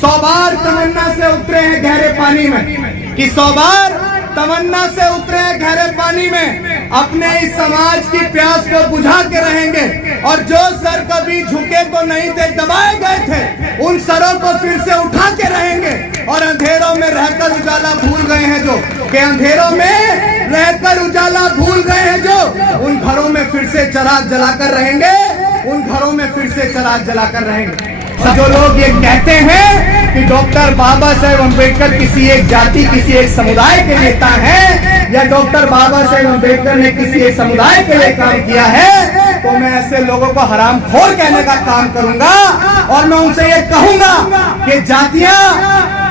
100 बार तमन्ना से उतरे हैं गहरे पानी में, कि 100 बार तमन्ना से उतरे हैं गहरे पानी में, अपने इस समाज की प्यास को बुझा के रहेंगे। और जो सर कभी झुके तो नहीं थे, दबाए गए थे, उन सरों को फिर से उठा के रहेंगे। और अंधेरों में रहकर उजाला भूल गए हैं जो, कि अंधेरों में रहकर उजाला भूल गए हैं जो, उन घरों में फिर से चिराग जलाकर रहेंगे, उन घरों में फिर से चिराग जलाकर रहेंगे। जो लोग ये कहते हैं कि डॉक्टर बाबा साहेब अम्बेडकर किसी एक जाति, किसी एक समुदाय के नेता हैं, या डॉक्टर बाबा साहेब अम्बेडकर ने किसी एक समुदाय के लिए काम किया है, तो मैं ऐसे लोगों को हरामखोर कहने का काम करूंगा। और मैं उनसे ये कहूंगा कि जातियां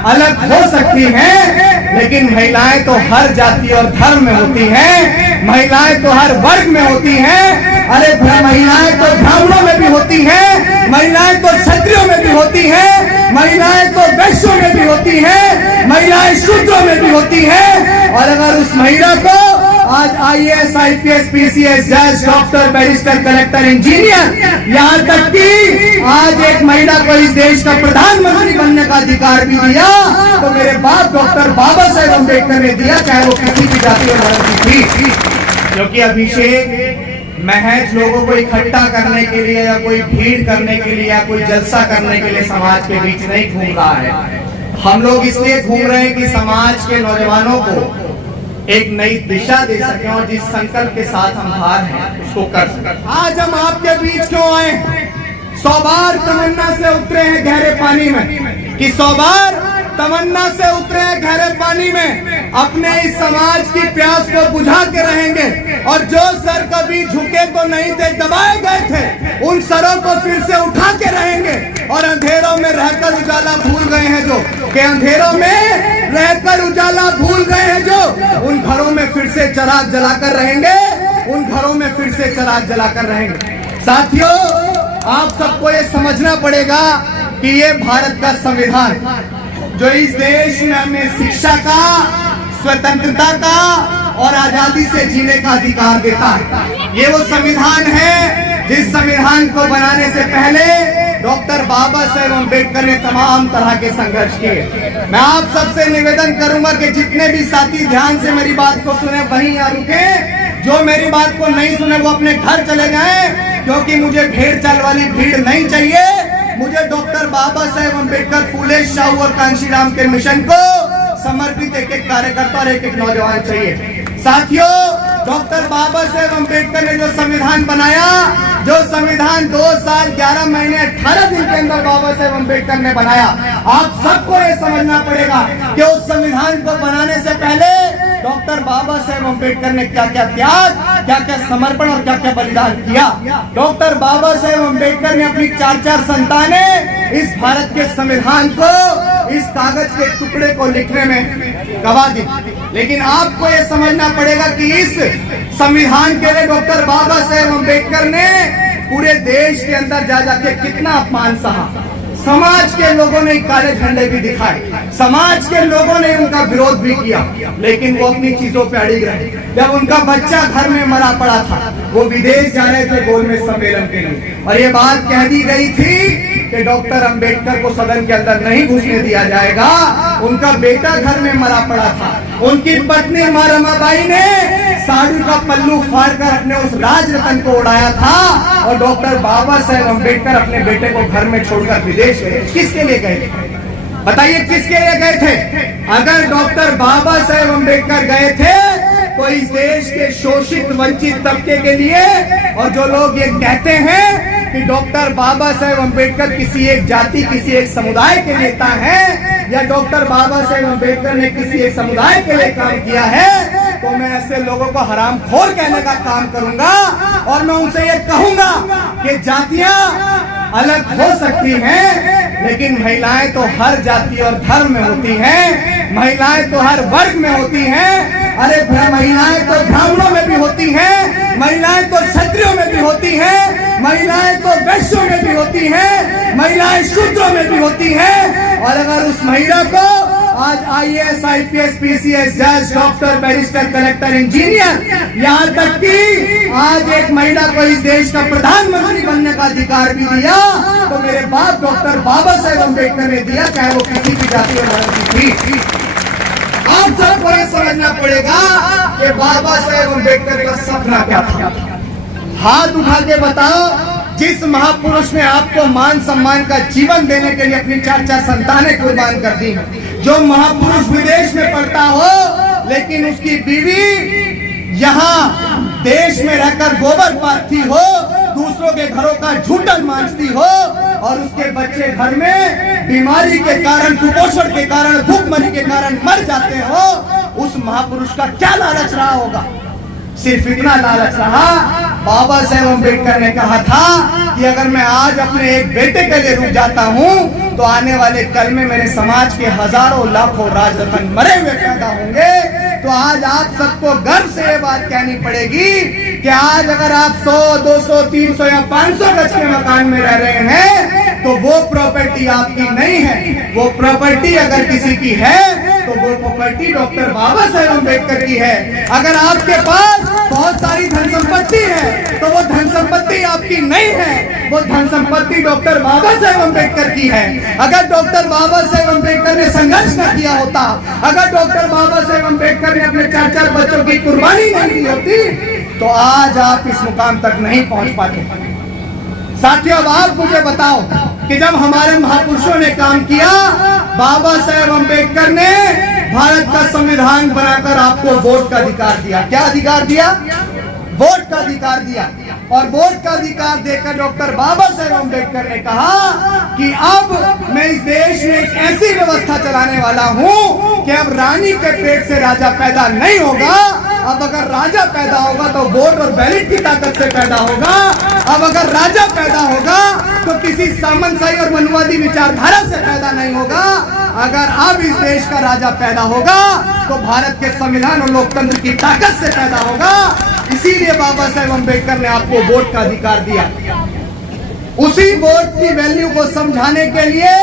अलग हो सकती हैं, लेकिन महिलाएं तो हर जाति और धर्म में होती हैं, महिलाएं तो हर वर्ग में होती हैं। अरे महिलाएं तो ब्राह्मणों में भी होती हैं, महिलाएं तो क्षत्रियों में भी होती हैं, महिलाएं तो वैश्यों में भी होती हैं, महिलाएं शूद्रों में भी होती हैं। और अगर उस महिला को आज IAS, IPS, PCS, जज, डॉक्टर, बैरिस्टर, कलेक्टर, इंजीनियर, यहाँ तक कि आज एक महिला को इस देश का प्रधानमंत्री बनने का अधिकार भी दिया, तो मेरे बाप डॉक्टर बाबा साहेब अम्बेडकर ने दिया, चाहे वो किसी भी जाति और धर्म की थी। क्योंकि अभिषेक महज लोगों को इकट्ठा करने के लिए, या कोई भीड़ करने के लिए, या कोई जलसा करने के लिए समाज के बीच नहीं घूम रहा है। हम लोग इसलिए घूम रहे हैं कि समाज के नौजवानों को एक नई दिशा दे सके, और जिस संकल्प के साथ हम बाहर हैं उसको कर सकें। आज हम आपके बीच क्यों आए? 100 बार तमन्ना से उतरे हैं गहरे पानी में, कि 100 बार तमन्ना से उतरे हैं गहरे पानी में, अपने इस समाज की प्यास को बुझा के रहेंगे। और जो सर कभी झुके तो नहीं थे, दबाए गए थे, उन सरों को फिर से उठा के रहेंगे। और अंधेरों में रहकर उजाला भूल गए हैं जो, कि अंधेरों में रहकर उजाला भूल गए हैं जो, उन घरों में फिर से चिराग जलाकर रहेंगे, उन घरों में फिर से चिराग जलाकर रहेंगे। साथियों, आप सबको ये समझना पड़ेगा कि ये भारत का संविधान, जो इस देश में हमें शिक्षा का, स्वतंत्रता का और आजादी से जीने का अधिकार देता है, ये वो संविधान है जिस संविधान को बनाने से पहले डॉक्टर बाबा साहेब अम्बेडकर ने तमाम तरह के संघर्ष किए। मैं आप सबसे निवेदन करूंगा कि जितने भी साथी ध्यान से मेरी बात को सुने वहीं यहाँ रुके, जो मेरी बात को नहीं सुने वो अपने घर चले जाएं, क्योंकि मुझे भेड़ चाल वाली भीड़ नहीं चाहिए। मुझे डॉक्टर बाबा साहेब अम्बेडकर, फूले, शाहू और कांशीराम के मिशन को समर्पित एक एक कार्यकर्ता और एक एक नौजवान चाहिए। साथियों, डॉक्टर बाबा साहेब अम्बेडकर ने जो संविधान बनाया, जो संविधान 2 साल 11 महीने 18 दिन के अंदर बाबा साहेब अम्बेडकर ने बनाया, आप सबको ये समझना पड़ेगा कि उस संविधान को बनाने से पहले डॉक्टर बाबा साहेब अम्बेडकर ने क्या क्या त्याग, क्या क्या समर्पण और क्या क्या बलिदान किया। डॉक्टर बाबा साहेब अम्बेडकर ने अपनी 4 संतानें इस भारत के संविधान को, इस कागज के टुकड़े को लिखने में गवा दी। लेकिन आपको ये समझना पड़ेगा कि इस संविधान के लिए डॉक्टर बाबा साहेब अम्बेडकर ने पूरे देश के अंदर जा जाके कितना अपमान सहा। समाज के लोगों ने काले झंडे भी दिखाए, समाज के लोगों ने उनका विरोध भी किया, लेकिन वो अपनी चीजों पे अड़िग रहे। जब उनका बच्चा घर में मरा पड़ा था, वो विदेश जा रहे थे गोलमेज सम्मेलन के लिए, और ये बात कह दी गई थी कि डॉक्टर अंबेडकर को सदन के अंदर नहीं घुसने दिया जाएगा। उनका बेटा घर में मरा पड़ा था, उनकी पत्नी माँ रमाबाई ने साड़ी का पल्लू फाड़कर अपने उस राज रतन को उड़ाया था, और डॉक्टर बाबा साहेब अम्बेडकर अपने बेटे को घर में छोड़कर विदेश गए। किसके लिए गए थे? बताइए, किसके लिए गए थे? अगर डॉक्टर बाबा साहेब अम्बेडकर गए थे तो इस देश के शोषित वंचित तबके के लिए। और जो लोग ये कहते हैं कि डॉक्टर बाबा साहेब अम्बेडकर किसी एक जाति, किसी एक समुदाय के नेता हैं, या डॉक्टर बाबा साहेब अम्बेडकर ने किसी एक समुदाय के लिए काम किया है, तो मैं ऐसे लोगों को हरामखोर कहने का काम करूंगा। और मैं उनसे ये कहूंगा कि जातियां अलग हो सकती हैं, लेकिन महिलाएं तो हर जाति और धर्म में होती हैं, महिलाएं तो हर वर्ग में होती हैं। अरे महिलाएं तो ब्राह्मणों में भी होती हैं, महिलाएं तो क्षत्रियों में भी होती हैं, महिलाएं तो वैश्यों में भी होती हैं, महिलाएं शूद्रों में भी होती हैं। और अगर उस महिला को आज IAS, IPS, PCS, जज, डॉक्टर, बैरिस्टर, कलेक्टर, इंजीनियर, यहाँ तक कि आज एक महिला को इस देश का प्रधानमंत्री बनने का अधिकार भी दिया तो मेरे बाप डॉक्टर बाबा साहेब अम्बेडकर ने दिया, चाहे वो किसी भी जाति और धर्म की थी। आप सबको ये समझना पड़ेगा कि बाबा साहेब अम्बेडकर का सपना क्या था। हाथ उठा के बताओ, जिस महापुरुष ने आपको मान सम्मान का जीवन देने के लिए अपनी 4 संतानें कुर्बान कर दी, जो महापुरुष विदेश में पढ़ता हो लेकिन उसकी बीवी यहाँ देश में रहकर गोबर पाथती हो, दूसरों के घरों का झूठन मांझती हो और उसके बच्चे घर में बीमारी के कारण, कुपोषण के कारण, भूखमरी के कारण मर जाते हो, उस महापुरुष का क्या लालच रहा होगा? सिर्फ इतना लालच रहा, बाबा साहेब अम्बेडकर ने कहा था कि अगर मैं आज अपने एक बेटे के लिए रुक जाता हूँ तो आने वाले कल में मेरे समाज के हजारों लाखों राजरत्न मरे हुए पैदा होंगे। तो आज आप सबको गर्व से ये बात कहनी पड़ेगी कि आज अगर आप 100, 200, 300 या 500 गज के मकान में रह रहे हैं तो वो प्रॉपर्टी आपकी नहीं है। वो प्रॉपर्टी अगर किसी की है तो वो प्रॉपर्टी डॉक्टर बाबा साहेब अम्बेडकर की है। अगर आपके पास बहुत सारी धन संपत्ति है तो वो धन संपत्ति आपकी नहीं है, वो धन संपत्ति डॉक्टर बाबा साहेब अम्बेडकर की है। अगर डॉक्टर बाबा साहेब अम्बेडकर ने संघर्ष न किया होता, अगर डॉक्टर बाबा साहेब अम्बेडकर ने अपने 4 बच्चों की कुर्बानी नहीं दी होती तो आज आप इस मुकाम तक नहीं पहुंच पाते। साथियों, अब आप मुझे बताओ कि जब हमारे महापुरुषों ने काम किया, बाबा साहेब अम्बेडकर ने भारत का संविधान बनाकर आपको वोट का अधिकार दिया। क्या अधिकार दिया? वोट का अधिकार दिया। और वोट का अधिकार देकर डॉक्टर बाबा साहेब अम्बेडकर ने कहा कि अब मैं इस देश में एक ऐसी व्यवस्था चलाने वाला हूं कि अब रानी के पेट से राजा पैदा नहीं होगा। अब अगर राजा पैदा होगा तो वोट और बैलेट की ताकत से पैदा होगा। अब अगर राजा पैदा होगा तो किसी सामंतशाही और मनुवादी विचारधारा से पैदा नहीं होगा। अगर अब इस देश का राजा पैदा होगा तो भारत के संविधान और लोकतंत्र की ताकत से पैदा होगा। इसीलिए बाबा साहेब अम्बेडकर ने आपको वोट का अधिकार दिया। उसी वोट की वैल्यू को समझाने के लिए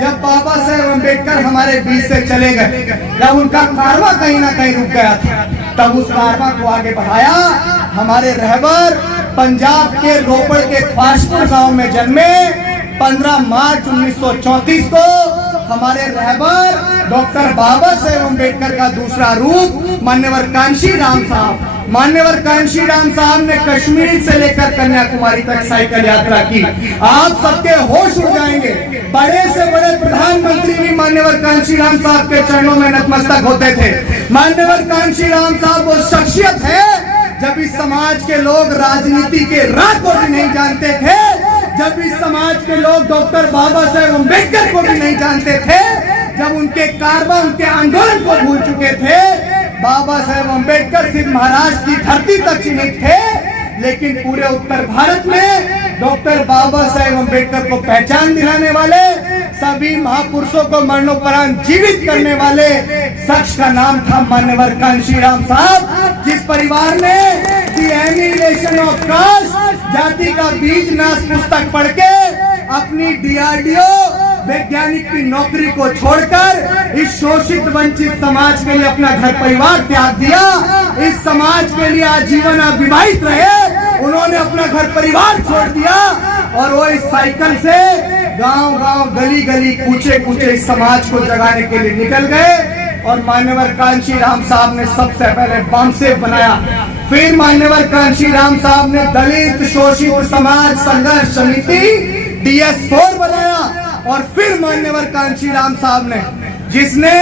जब बाबा साहेब अम्बेडकर हमारे बीच से चले गए, जब उनका कारवां कहीं ना कहीं रुक गया था, तब उस कारवां को आगे बढ़ाया। हमारे रहबर पंजाब के रोपड़ के ख्वाशपुर गांव में जन्मे 15 मार्च 1934 को हमारे रहबर डॉक्टर बाबा साहेब अम्बेडकर का दूसरा रूप मान्यवर कांशी राम साहब, मान्यवर कांशी राम साहब ने कश्मीर से लेकर कन्याकुमारी तक साइकिल यात्रा की। आप सबके होश उड़ जाएंगे, बड़े से बड़े प्रधानमंत्री भी मान्यवर कांशी राम साहब के चरणों में नतमस्तक होते थे। मान्यवर कांशी राम साहब वो शख्सियत है जब इस समाज के लोग राजनीति के राह को भी नहीं जानते थे, जब इस समाज के लोग डॉक्टर बाबा साहेब अम्बेडकर को भी नहीं जानते थे, जब उनके कारवां, उनके आंदोलन को भूल चुके थे। बाबा साहेब अम्बेडकर सिर्फ महाराष्ट्र की धरती तक सीमित थे, लेकिन पूरे उत्तर भारत में डॉक्टर बाबा साहेब अम्बेडकर को पहचान दिलाने वाले, सभी महापुरुषों को मरणोपरांत जीवित करने वाले शख्स का नाम था मान्यवर कांशी राम साहब, जिस परिवार ने द एनिहिलेशन ऑफ कास्ट, जाति का बीज नाश पुस्तक पढ़ के अपनी DRDO वैज्ञानिक की नौकरी को छोड़कर इस शोषित वंचित समाज के लिए अपना घर परिवार त्याग दिया। इस समाज के लिए आजीवन अविवाहित रहे, उन्होंने अपना घर परिवार छोड़ दिया और वो इस साइकिल से गांव गांव, गली गली, कूचे कूचे इस समाज को जगाने के लिए निकल गए। और मान्यवर कांशी राम साहब ने सबसे पहले बामसेव बनाया, फिर मान्यवर कांशी राम साहब ने दलित शोषित समाज संघर्ष समिति DS4 बनाया, और फिर मान्यवर कांशी राम साहब ने, जिसने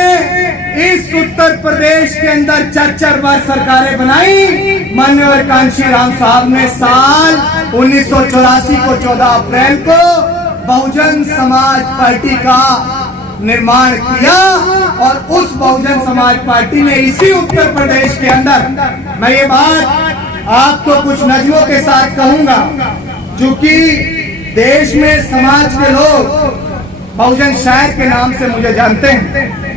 इस उत्तर प्रदेश के अंदर 4 बार सरकारें बनाई, मान्यवर कांशी राम साहब ने साल 1984 को 14 अप्रैल को बहुजन समाज पार्टी का निर्माण किया। और उस बहुजन समाज पार्टी ने इसी उत्तर प्रदेश के अंदर, मैं ये बात आपको कुछ नज़्मों के साथ कहूंगा, क्योंकि देश में समाज के लोग बहुजन शायर के नाम से मुझे जानते हैं।